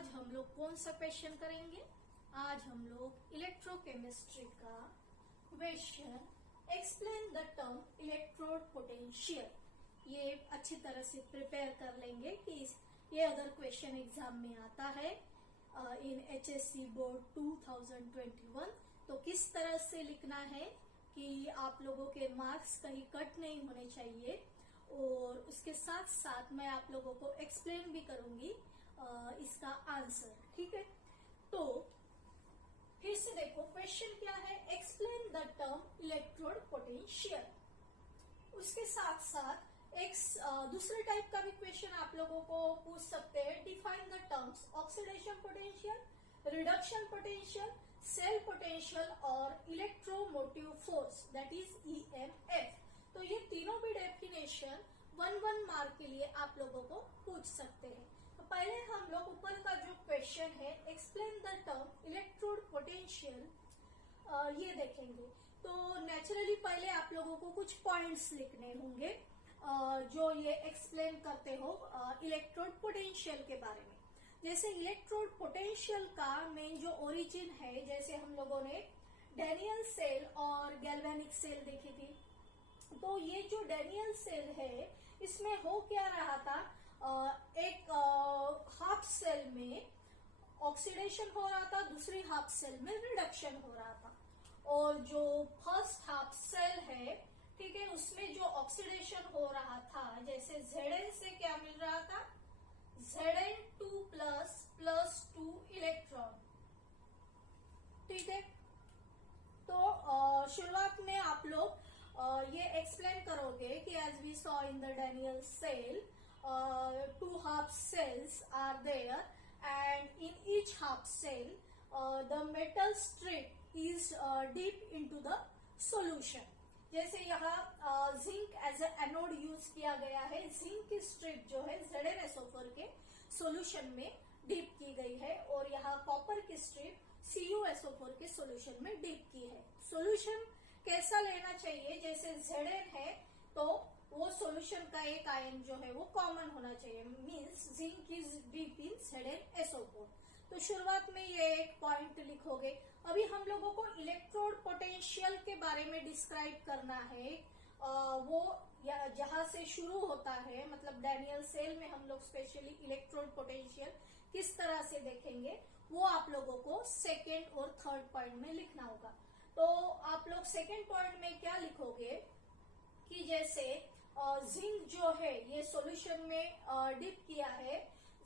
आज हम लोग कौन सा क्वेश्चन करेंगे? आज हम लोग इलेक्ट्रोकेमिस्ट्री का question explain the term electrode potential ये अच्छी तरह से प्रिपेयर कर लेंगे कि ये अगर क्वेश्चन एग्जाम में आता है इन एचएससी बोर्ड 2021 तो किस तरह से लिखना है कि आप लोगों के मार्क्स कहीं कट नहीं होने चाहिए। और उसके साथ साथ मैं आप लोगों को एक्सप्लेन भी करूंगी इसका आंसर। ठीक है, तो फिर से देखो क्वेश्चन क्या है, explain the term electrode potential. उसके साथ साथ एक दूसरे टाइप का भी क्वेश्चन आप लोगों को पूछ सकते हैं, define the terms oxidation potential, reduction potential, cell potential और electromotive force that is EMF. तो ये तीनों भी डेफिनेशन 1 मार्क के लिए आप लोगों को पूछ सकते हैं। तो पहले हम लोग ऊपर का जो क्वेश्चन है explain the term electrode potential ये देखेंगे। तो नेचुरली पहले आप लोगों को कुछ पॉइंट्स लिखने होंगे जो ये एक्सप्लेन करते हो इलेक्ट्रोड पोटेंशियल के बारे में। जैसे इलेक्ट्रोड पोटेंशियल का मेन जो ओरिजिन है, जैसे हम लोगों ने डैनियल सेल और गैल्वेनिक सेल देखी थी। तो ये जो डैनियल सेल है इसमें हो क्या रहा था, एक हाफ सेल में ऑक्सीडेशन हो रहा था, दूसरी हाफ सेल में रिडक्शन हो रहा था। और जो फर्स्ट हाफ सेल है, ठीक है, उसमें जो ऑक्सीडेशन हो रहा था, जैसे Zn से क्या मिल रहा था, Zn2 प्लस 2 इलेक्ट्रॉन। ठीक है, तो शुरुआत में आप लोग ये एक्सप्लेन करोगे कि as we saw in the Daniell cell 2 half cells are there and in each half cell the metal strip is deep into the solution। जैसे यहाँ zinc as a anode use किया गया है, जिंक की strip जो है ZnSO4 के solution में डीप की गई है और यहाँ कॉपर की स्ट्रिप CuSO4 के सोल्यूशन में डीप की है। सोल्यूशन कैसा लेना चाहिए, जैसे Zn है तो वो सोल्यूशन का एक आयन जो है वो कॉमन होना चाहिए, means zinc is deep in ZnSO4। तो शुरुआत में ये एक पॉइंट लिखोगे। अभी हम लोगों को इलेक्ट्रोड पोटेंशियल के बारे में डिस्क्राइब करना है, वो जहां से शुरू होता है, मतलब डैनियल सेल में हम लोग स्पेशली इलेक्ट्रोड पोटेंशियल किस तरह से देखेंगे वो आप लोगों को सेकेंड और थर्ड पॉइंट में लिखना होगा। तो आप लोग सेकेंड पॉइंट में क्या लिखोगे कि जैसे जिंक जो है ये सॉल्यूशन में डिप किया है,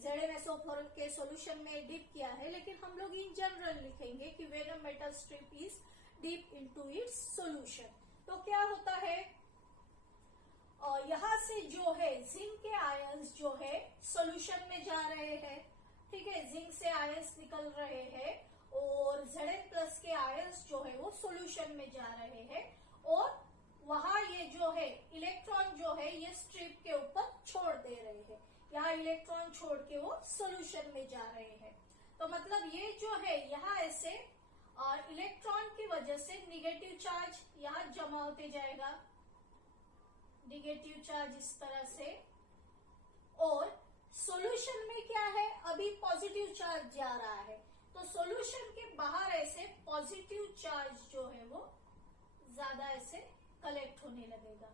ZnSO4 के सॉल्यूशन में डिप किया है, लेकिन हम लोग इन जनरल लिखेंगे कि when a metal strip is deep into its solution. तो क्या होता है, यहां से जो है जिंक के आयंस जो है सॉल्यूशन में जा रहे हैं। ठीक है, जिंक से आयंस निकल रहे हैं और Zn+ के आयंस जो है वो सॉल्यूशन में जा रहे हैं और वहां ये जो है इलेक्ट्रॉन जो है ये स्ट्रिप के ऊपर छोड़ दे रहे हैं, यहाँ इलेक्ट्रॉन छोड़ के वो सॉल्यूशन में जा रहे हैं। तो मतलब ये जो है यहाँ ऐसे इलेक्ट्रॉन की वजह से निगेटिव चार्ज यहाँ जमा होते जाएगा, निगेटिव चार्ज इस तरह से, और सॉल्यूशन में क्या है, अभी पॉजिटिव चार्ज जा रहा है। तो सॉल्यूशन के बाहर ऐसे पॉजिटिव चार्ज जो है वो ज्यादा ऐसे कलेक्ट होने लगेगा।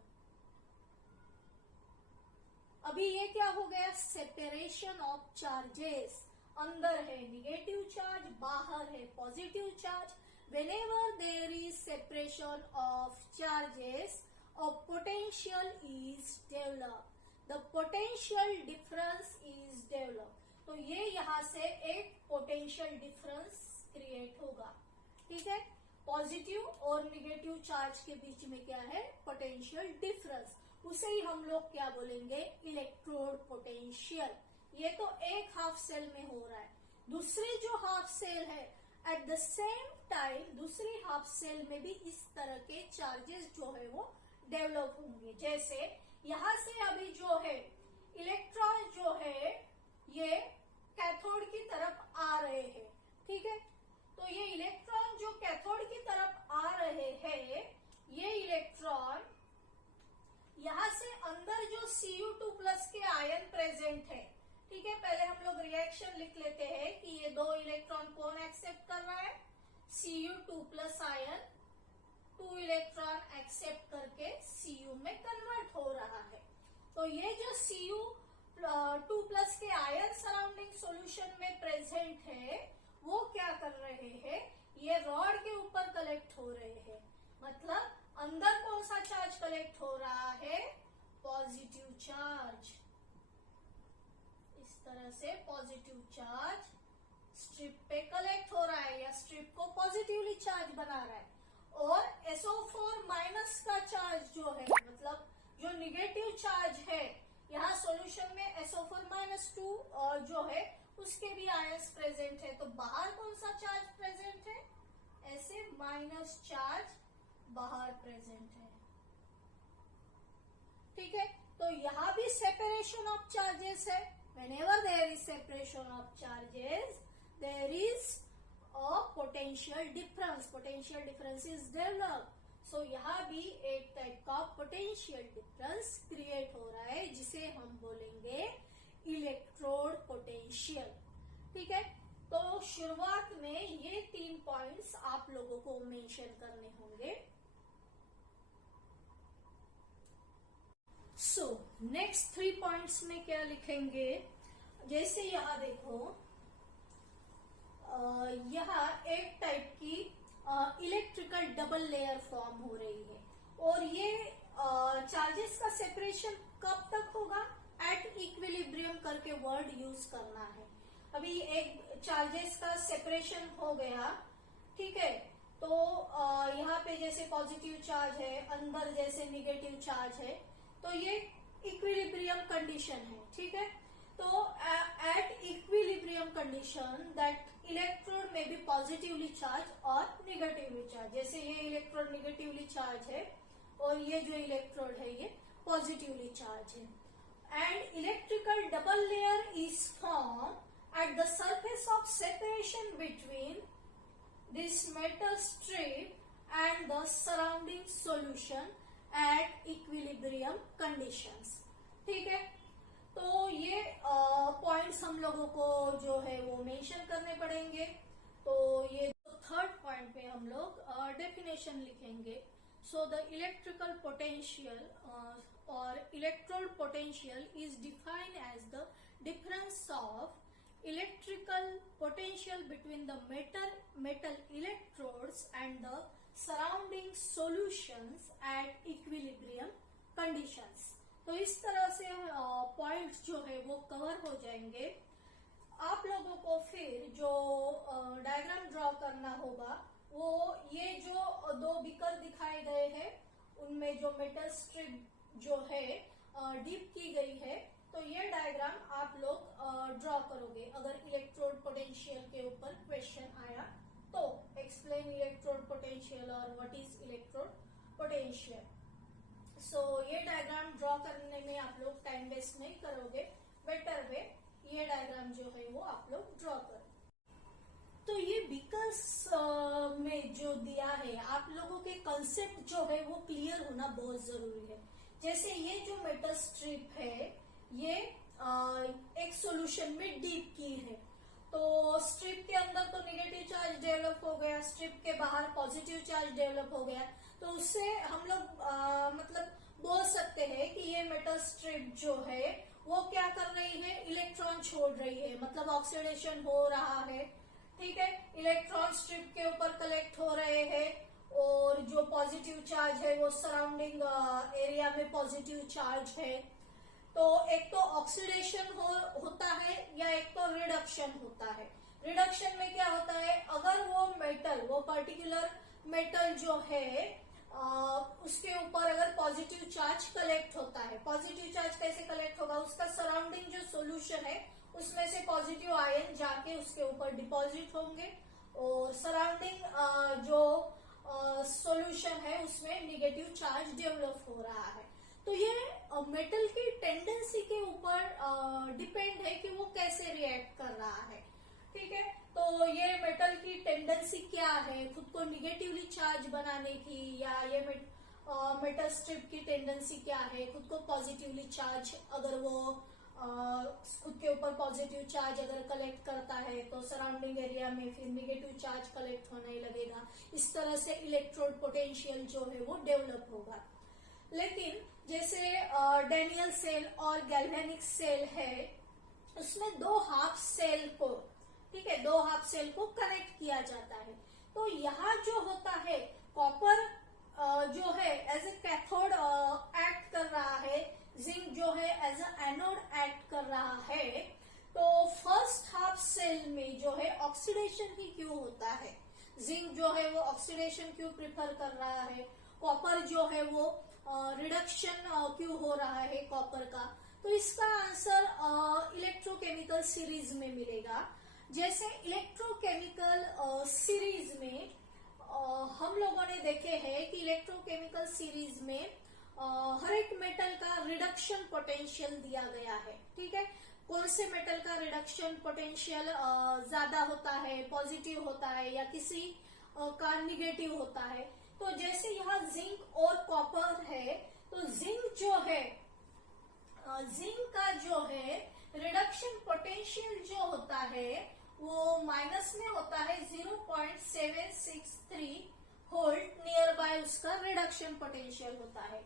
अभी ये क्या हो गया, सेपरेशन ऑफ चार्जेस, अंदर है निगेटिव चार्ज, बाहर है positive charge. Whenever there is separation of charges a potential is develop, the potential difference is develop. तो ये यहाँ से एक पोटेंशियल डिफरेंस क्रिएट होगा। ठीक है, पॉजिटिव और निगेटिव चार्ज के बीच में क्या है, पोटेंशियल डिफरेंस, उसे ही हम लोग क्या बोलेंगे, इलेक्ट्रोड पोटेंशियल। ये तो एक हाफ सेल में हो रहा है। दूसरी जो हाफ सेल है एट द सेम टाइम दूसरी हाफ सेल में भी इस तरह के चार्जेस जो है वो डेवलप होंगे। जैसे यहां से अभी जो है इलेक्ट्रॉन जो है ये कैथोड की तरफ आ रहे हैं। ठीक है, तो ये इलेक्ट्रॉन जो कैथोड की तरफ आ रहे हैं, ये इलेक्ट्रॉन यहां से अंदर जो Cu2+ के आयन प्रेजेंट है, ठीक ठीक है, पहले हम लोग रिएक्शन लिख लेते हैं कि ये दो इलेक्ट्रॉन कौन एक्सेप्ट कर रहा है, Cu2+ आयन 2 इलेक्ट्रॉन एक्सेप्ट करके Cu में कन्वर्ट हो रहा है। तो ये जो Cu2+ के आयन सराउंडिंग सॉल्यूशन में प्रेजेंट है, वो क्या कर रहे हैं, ये रॉड के ऊपर कलेक्ट हो रहे हैं। मतलब अंदर कौन सा चार्ज कलेक्ट हो रहा है, पॉजिटिव चार्ज। इस तरह से पॉजिटिव चार्ज स्ट्रिप पे कलेक्ट हो रहा है या स्ट्रिप को पॉजिटिवली चार्ज बना रहा है। और SO4- का चार्ज जो है, मतलब जो निगेटिव चार्ज है, यहाँ सॉल्यूशन में SO4-2 जो है उसके भी आयंस प्रेजेंट है। तो बाहर कौन सा चार्ज प्रेजेंट है, ऐसे माइनस चार्ज बाहर प्रेजेंट है। ठीक है, तो यहाँ भी सेपरेशन ऑफ चार्जेस है। whenever there is separation of charges, there is a potential difference is developed. So यहाँ भी एक टाइप का पोटेंशियल डिफरेंस क्रिएट हो रहा है, जिसे हम बोलेंगे इलेक्ट्रोड पोटेंशियल। ठीक है, तो शुरुआत में ये 3 पॉइंट्स आप लोगों को मेंशन करने होंगे। सो नेक्स्ट 3 पॉइंट्स में क्या लिखेंगे, जैसे यहाँ देखो, यहाँ एक टाइप की इलेक्ट्रिकल डबल लेयर फॉर्म हो रही है। और ये चार्जेस का सेपरेशन कब तक होगा, एट इक्विलिब्रियम करके वर्ड यूज करना है। अभी एक चार्जेस का सेपरेशन हो गया, ठीक है, तो यहाँ पे जैसे पॉजिटिव चार्ज है, अंदर जैसे निगेटिव चार्ज है, तो ये इक्विलिब्रियम कंडीशन है। ठीक है, तो at equilibrium condition that electrode में बी पॉजिटिवली चार्ज और निगेटिवली चार्ज। जैसे ये इलेक्ट्रोड निगेटिवली चार्ज है और ये जो इलेक्ट्रोड है ये पॉजिटिवली चार्ज है। And electrical double layer is form at the surface of separation between this metal strip and the surrounding solution at equilibrium conditions. ठीक है, तो ये पॉइंट्स हम लोगों को जो है वो मेंशन करने पड़ेंगे। तो ये थर्ड पॉइंट पे हम लोग डेफिनेशन लिखेंगे। सो द इलेक्ट्रिकल पोटेंशियल और electrode potential is defined as the difference of electrical potential between the metal electrodes and the surrounding solutions at equilibrium conditions। तो इस तरह से पॉइंट्स जो है वो कवर हो जाएंगे। आप लोगों को फिर जो डायग्राम ड्रॉ करना होगा, वो ये जो 2 बीकर दिखाए गए हैं, उनमें जो मेटल स्ट्रिप जो है डीप की गई है, तो ये डायग्राम आप लोग ड्रॉ करोगे। अगर इलेक्ट्रोड पोटेंशियल के ऊपर क्वेश्चन आया तो एक्सप्लेन इलेक्ट्रोड पोटेंशियल और व्हाट इज इलेक्ट्रोड पोटेंशियल। सो ये डायग्राम ड्रॉ करने में आप लोग टाइम वेस्ट नहीं करोगे, बेटर वे ये डायग्राम जो है वो आप लोग ड्रॉ करो। तो ये बीकर्स में जो दिया है, आप लोगों के कंसेप्ट जो है वो क्लियर होना बहुत जरूरी है। जैसे ये जो मेटल स्ट्रिप है, ये एक सॉल्यूशन में डीप की है, तो स्ट्रिप के अंदर तो नेगेटिव चार्ज डेवलप हो गया, स्ट्रिप के बाहर पॉजिटिव चार्ज डेवलप हो गया। तो उससे हम लोग मतलब बोल सकते हैं कि ये मेटल स्ट्रिप जो है वो क्या कर रही है, इलेक्ट्रॉन छोड़ रही है, मतलब ऑक्सीडेशन हो रहा है। ठीक है, इलेक्ट्रॉन स्ट्रिप के ऊपर कलेक्ट हो रहे हैं और जो पॉजिटिव चार्ज है वो सराउंडिंग एरिया में पॉजिटिव चार्ज है। तो एक तो ऑक्सीडेशन होता है या एक तो रिडक्शन होता है। रिडक्शन में क्या होता है, अगर वो पर्टिकुलर मेटल जो है उसके ऊपर अगर पॉजिटिव चार्ज कलेक्ट होता है, पॉजिटिव चार्ज कैसे कलेक्ट होगा, उसका सराउंडिंग जो सॉल्यूशन है उसमें से पॉजिटिव आयन जाके उसके ऊपर डिपॉजिट होंगे और सराउंडिंग जो सॉल्यूशन है उसमें नेगेटिव चार्ज डेवलप हो रहा है। तो ये मेटल की टेंडेंसी के ऊपर डिपेंड है कि वो कैसे रिएक्ट कर रहा है। ठीक है, तो ये मेटल की टेंडेंसी क्या है, खुद को निगेटिवली चार्ज बनाने की, या ये मेटल स्ट्रिप की टेंडेंसी क्या है, खुद को पॉजिटिवली चार्ज अगर वो खुद के ऊपर पॉजिटिव चार्ज अगर कलेक्ट करता है तो सराउंडिंग एरिया में फिर नेगेटिव चार्ज कलेक्ट होने लगेगा। इस तरह से इलेक्ट्रोड पोटेंशियल जो है वो डेवलप होगा। लेकिन जैसे डैनियल सेल और गैल्वेनिक सेल है, उसमें दो हाफ सेल को, ठीक है, दो हाफ सेल को कनेक्ट किया जाता है। तो यहाँ जो होता है कॉपर जो है एज ए कैथोड एक्ट कर रहा है, जिंक जो है एज अ एनोड एक्ट कर रहा है। तो फर्स्ट हाफ सेल में जो है ऑक्सीडेशन ही क्यों होता है, जिंक जो है वो ऑक्सीडेशन क्यों प्रिफर कर रहा है, कॉपर जो है वो रिडक्शन क्यों हो रहा है कॉपर का। तो इसका आंसर इलेक्ट्रोकेमिकल सीरीज में मिलेगा। जैसे इलेक्ट्रोकेमिकल सीरीज में हम लोगों ने देखे हैं कि इलेक्ट्रोकेमिकल सीरीज में हर एक मेटल का रिडक्शन पोटेंशियल दिया गया है, ठीक है। कौन से मेटल का रिडक्शन पोटेंशियल ज्यादा होता है, पॉजिटिव होता है या किसी का निगेटिव होता है। तो जैसे यहाँ जिंक और कॉपर है, तो जिंक जो है, जिंक का जो है रिडक्शन पोटेंशियल जो होता है वो माइनस में होता है 0.763 वोल्ट, नियर बाय उसका रिडक्शन पोटेंशियल होता है।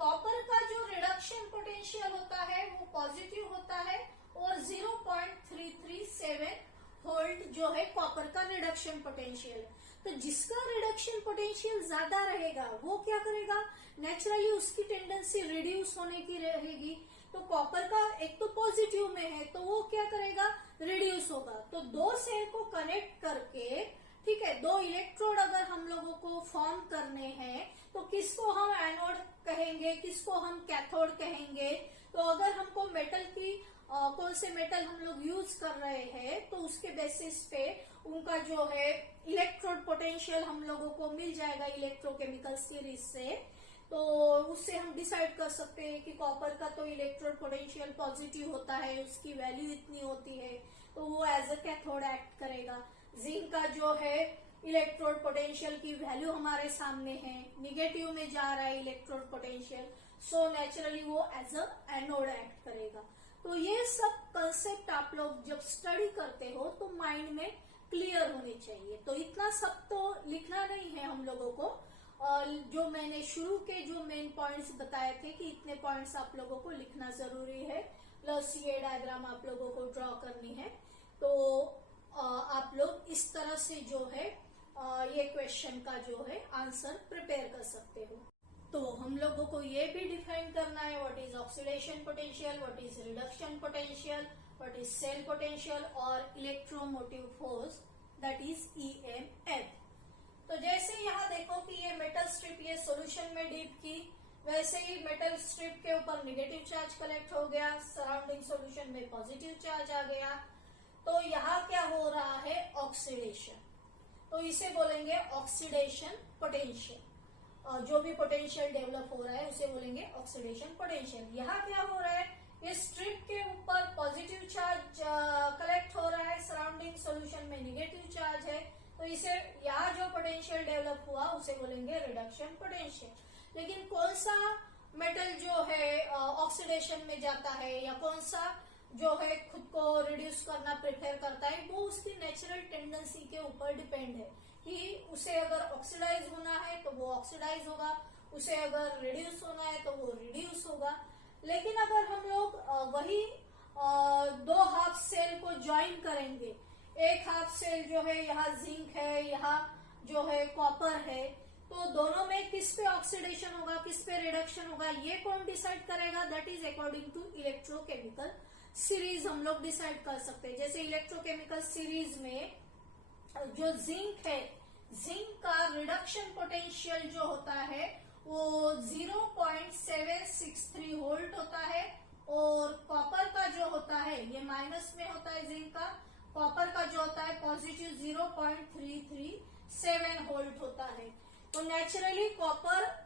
कॉपर का जो रिडक्शन पोटेंशियल होता है वो पॉजिटिव होता है और 0.337 वोल्ट जो है कॉपर का रिडक्शन पोटेंशियल। तो जिसका रिडक्शन पोटेंशियल ज्यादा रहेगा वो क्या करेगा, नेचुरली उसकी टेंडेंसी रिड्यूस होने की रहेगी। तो कॉपर का एक तो पॉजिटिव में है तो वो क्या करेगा, रिड्यूस होगा। तो दो सेल को कनेक्ट करके, ठीक है, दो इलेक्ट्रोड अगर हम लोगों को फॉर्म करने हैं तो किसको हम एनोड कहेंगे, किसको हम कैथोड कहेंगे। तो अगर हमको मेटल की कौन से मेटल हम लोग यूज कर रहे हैं तो उसके बेसिस पे उनका जो है इलेक्ट्रोड पोटेंशियल हम लोगों को मिल जाएगा इलेक्ट्रोकेमिकल सीरीज से। तो उससे हम डिसाइड कर सकते हैं कि कॉपर का तो इलेक्ट्रोड पोटेंशियल पॉजिटिव होता है, उसकी वैल्यू इतनी होती है तो वो एज अ कैथोड एक्ट करेगा। जिंक का जो है इलेक्ट्रोड पोटेंशियल की वैल्यू हमारे सामने है, निगेटिव में जा रहा है इलेक्ट्रोड पोटेंशियल, सो नेचुरली वो एज अ एनोड एक्ट करेगा। तो ये सब कंसेप्ट आप लोग जब स्टडी करते हो तो माइंड में क्लियर होने चाहिए। तो इतना सब तो लिखना नहीं है हम लोगों को, और जो मैंने शुरू के जो मेन पॉइंट्स बताए थे कि इतने पॉइंट्स आप लोगों को लिखना जरूरी है, प्लस ये डायग्राम आप लोगों को ड्रॉ करनी है। तो आप लोग इस तरह से जो है ये क्वेश्चन का जो है आंसर प्रिपेयर कर सकते हो। तो हम लोगों को ये भी डिफाइन करना है what is oxidation potential, what is reduction potential, what is cell potential और electromotive force that is EMF। तो जैसे यहाँ देखो कि ये मेटल स्ट्रिप ये सॉल्यूशन में डीप की, वैसे ही मेटल स्ट्रिप के ऊपर नेगेटिव चार्ज कलेक्ट हो गया, सराउंडिंग सॉल्यूशन में पॉजिटिव चार्ज आ गया। तो यहाँ क्या हो रहा है, ऑक्सीडेशन। तो इसे बोलेंगे ऑक्सीडेशन पोटेंशियल। जो भी पोटेंशियल डेवलप हो रहा है उसे बोलेंगे ऑक्सीडेशन पोटेंशियल। यहाँ क्या हो रहा है, इस स्ट्रिप के ऊपर पॉजिटिव चार्ज कलेक्ट हो रहा है, सराउंडिंग सॉल्यूशन में नेगेटिव चार्ज है, तो इसे यहाँ जो पोटेंशियल डेवलप हुआ उसे बोलेंगे रिडक्शन पोटेंशियल। लेकिन कौन सा मेटल जो है ऑक्सीडेशन में जाता है या कौन सा जो है खुद को रिड्यूस करना प्रेफर करता है, वो उसकी नेचुरल टेंडेंसी के ऊपर डिपेंड है कि उसे अगर ऑक्सीडाइज होना है तो वो ऑक्सीडाइज होगा, उसे अगर रिड्यूस होना है तो वो रिड्यूस होगा। लेकिन अगर हम लोग वही दो हाफ सेल को ज्वाइन करेंगे, एक हाफ सेल जो है यहाँ जिंक है, यहाँ जो है कॉपर है, तो दोनों में किस पे ऑक्सीडेशन होगा, किस पे रिडक्शन होगा, ये कौन डिसाइड करेगा, that is according to electrochemical series हम लोग डिसाइड कर सकते हैं। जैसे इलेक्ट्रोकेमिकल सीरीज में जो जिंक है, जिंक का रिडक्शन पोटेंशियल जो होता है वो 0.763 वोल्ट होता है, और कॉपर का जो होता है ये माइनस में होता है, जिंक का, कॉपर का जो होता है पॉजिटिव 0.337 वोल्ट होता है। तो नेचुरली कॉपर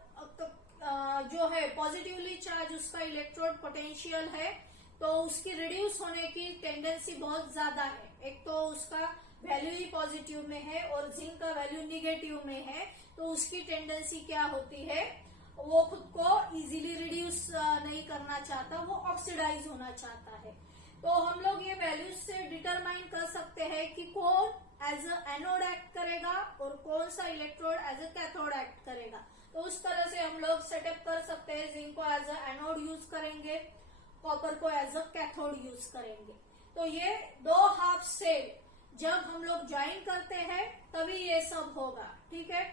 जो है पॉजिटिवली चार्ज उसका इलेक्ट्रोड पोटेंशियल है, तो उसकी रिड्यूस होने की टेंडेंसी बहुत ज्यादा है। एक तो उसका वैल्यू ही पॉजिटिव में है और जिंक का वैल्यू निगेटिव में है, तो उसकी टेंडेंसी क्या होती है, वो खुद को इजीली रिड्यूस नहीं करना चाहता, वो ऑक्सीडाइज होना चाहता है। तो हम लोग ये वैल्यूज से डिटरमाइन कर सकते हैं कि कौन एज अ एनोड एक्ट करेगा और कौन सा electrode as a cathode act करेगा। तो उस तरह से हम लोग सेटअप कर सकते हैं, जिंक को एज अ एनोड यूज करेंगे, कॉपर को एज अ कैथोड यूज करेंगे। तो ये दो हाफ सेल जब हम लोग ज्वाइन करते हैं तभी ये सब होगा, ठीक है।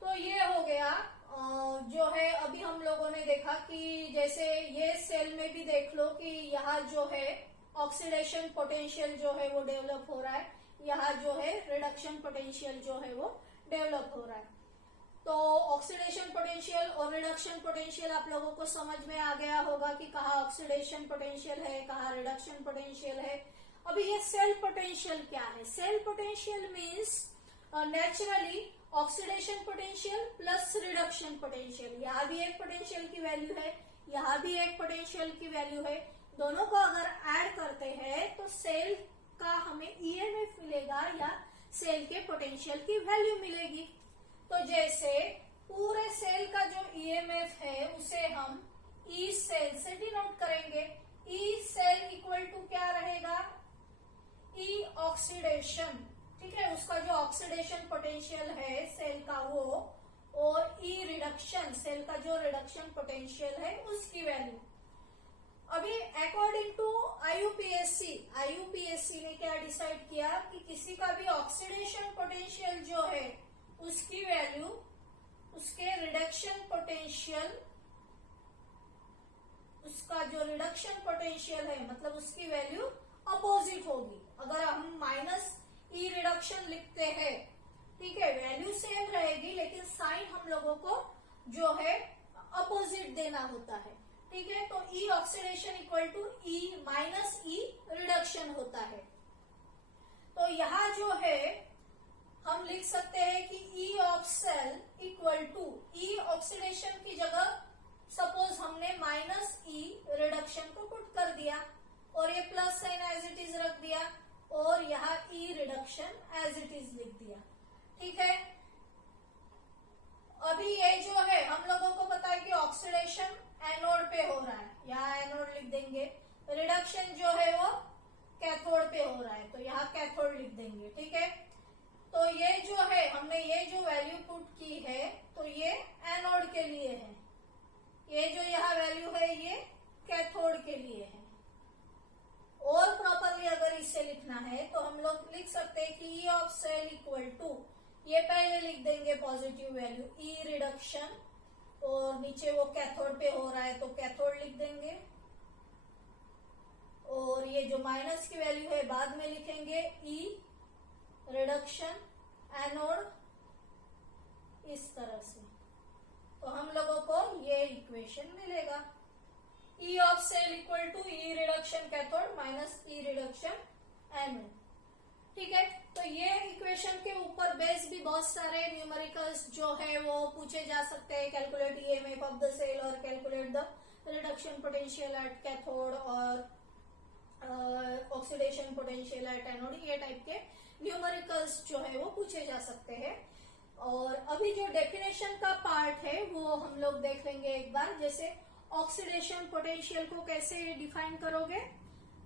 तो ये हो गया जो है अभी हम लोगों ने देखा कि जैसे ये सेल में भी देख लो कि यहाँ जो है ऑक्सीडेशन पोटेंशियल जो है वो डेवलप हो रहा है, यहाँ जो है रिडक्शन पोटेंशियल जो है वो डेवलप हो रहा है। तो ऑक्सीडेशन पोटेंशियल और रिडक्शन पोटेंशियल आप लोगों को समझ में आ गया होगा कि कहाँ ऑक्सीडेशन पोटेंशियल है, कहाँ रिडक्शन पोटेंशियल है। अभी ये सेल पोटेंशियल क्या है? Cell potential means naturally oxidation potential plus reduction potential. यहाँ भी एक पोटेंशियल की वैल्यू है, यहाँ भी एक पोटेंशियल की वैल्यू है, दोनों को अगर ऐड करते हैं तो सेल का हमें ईएमएफ मिलेगा या सेल के पोटेंशियल की वैल्यू मिलेगी। तो जैसे पूरे सेल का जो ईएमएफ है उसे हम ई सेल से डिनोट करेंगे। ई सेल इक्वल टू क्या रहेगा? ई ऑक्सीडेशन, ठीक है, उसका जो ऑक्सीडेशन पोटेंशियल है सेल का वो, और ई रिडक्शन, सेल का जो रिडक्शन पोटेंशियल है उसकी वैल्यू। अभी अकॉर्डिंग टू आईयूपीएससी ने क्या डिसाइड किया कि किसी का भी ऑक्सीडेशन पोटेंशियल जो है उसकी वैल्यू उसके रिडक्शन पोटेंशियल, उसका जो रिडक्शन पोटेंशियल है मतलब उसकी वैल्यू अपोजिट होगी। अगर हम माइनस ई रिडक्शन लिखते हैं, ठीक है, वैल्यू सेम रहेगी लेकिन साइन हम लोगों को जो है अपोजिट देना होता है, ठीक है। तो E oxidation equal to E minus E reduction होता है। तो यहाँ जो है हम लिख सकते हैं कि E of cell equal to E oxidation की जगह सपोज हमने माइनस ई रिडक्शन को पुट कर दिया और ये plus sign as it is रख दिया और यहाँ E reduction as it is लिख दिया, ठीक है। अभी ये जो है हम लोगों को पता है कि ऑक्सीडेशन एनोड पे हो रहा है, यहाँ एनोड लिख देंगे, रिडक्शन जो है वो कैथोड पे हो रहा है तो यहाँ कैथोड लिख देंगे, ठीक है। तो ये जो है हमने ये जो वैल्यू पुट की है तो ये एनोड के लिए है, ये जो यहाँ वैल्यू है ये कैथोड के लिए है। और प्रॉपरली अगर इसे लिखना है तो हम लोग लिख सकते हैं कि E of cell equal to, ये पहले लिख देंगे पॉजिटिव वैल्यू ई रिडक्शन, और नीचे वो कैथोड पे हो रहा है तो कैथोड लिख देंगे, और ये जो माइनस की वैल्यू है बाद में लिखेंगे ई रिडक्शन एनोड, इस तरह से। तो हम लोगों को ये इक्वेशन मिलेगा E of cell equal to E reduction cathode minus E reduction anode, ठीक है। तो ये इक्वेशन के ऊपर बेस भी बहुत सारे न्यूमेरिकल्स जो है वो पूछे जा सकते हैं, calculate EMF of the cell और calculate the reduction potential at cathode और ऑक्सीडेशन पोटेंशियल एट एनोड, ये टाइप के न्यूमेरिकल्स जो है वो पूछे जा सकते हैं। और अभी जो डेफिनेशन का पार्ट है वो हम लोग देख लेंगे एक बार। जैसे ऑक्सीडेशन पोटेंशियल को कैसे डिफाइन करोगे?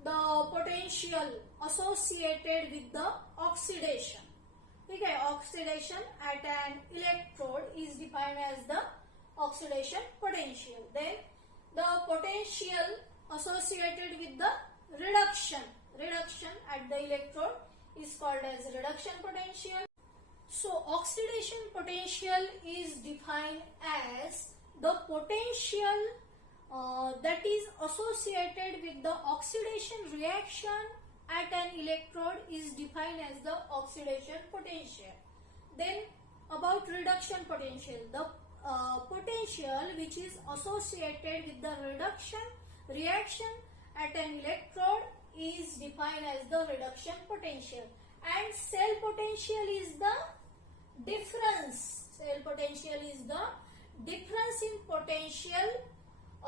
The potential associated with the oxidation, ठीक है, oxidation at an electrode is defined as the oxidation potential. Then the potential associated with the reduction at the electrode is called as reduction potential. So oxidation potential is defined as the potential that is associated with the oxidation reaction at an electrode is defined as the oxidation potential. Then about reduction potential, the potential which is associated with the reaction at an electrode is defined as the reduction potential, and cell potential is the difference. Cell potential is the difference in potential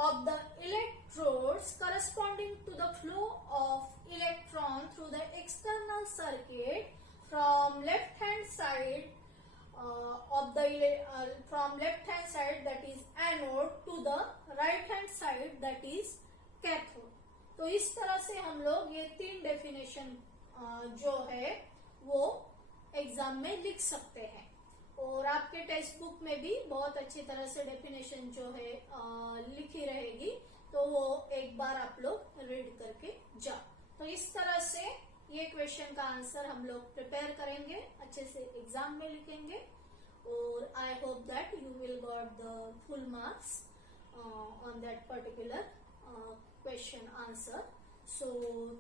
of the electrodes corresponding to the flow of electron through the external circuit from left hand side of the from left hand side, that is anode, to the right hand side, that is cathode. तो इस तरह से हम लोग ये 3 definition जो है वो एग्जाम में लिख सकते हैं, और आपके टेक्स्ट बुक में भी बहुत अच्छी तरह से डेफिनेशन जो है लिखी रहेगी, तो वो एक बार आप लोग रीड करके जाओ. तो इस तरह से ये क्वेश्चन का आंसर हम लोग प्रिपेयर करेंगे, अच्छे से एग्जाम में लिखेंगे, और I hope that you will got the full marks on that particular question answer. So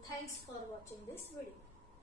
thanks for watching this video.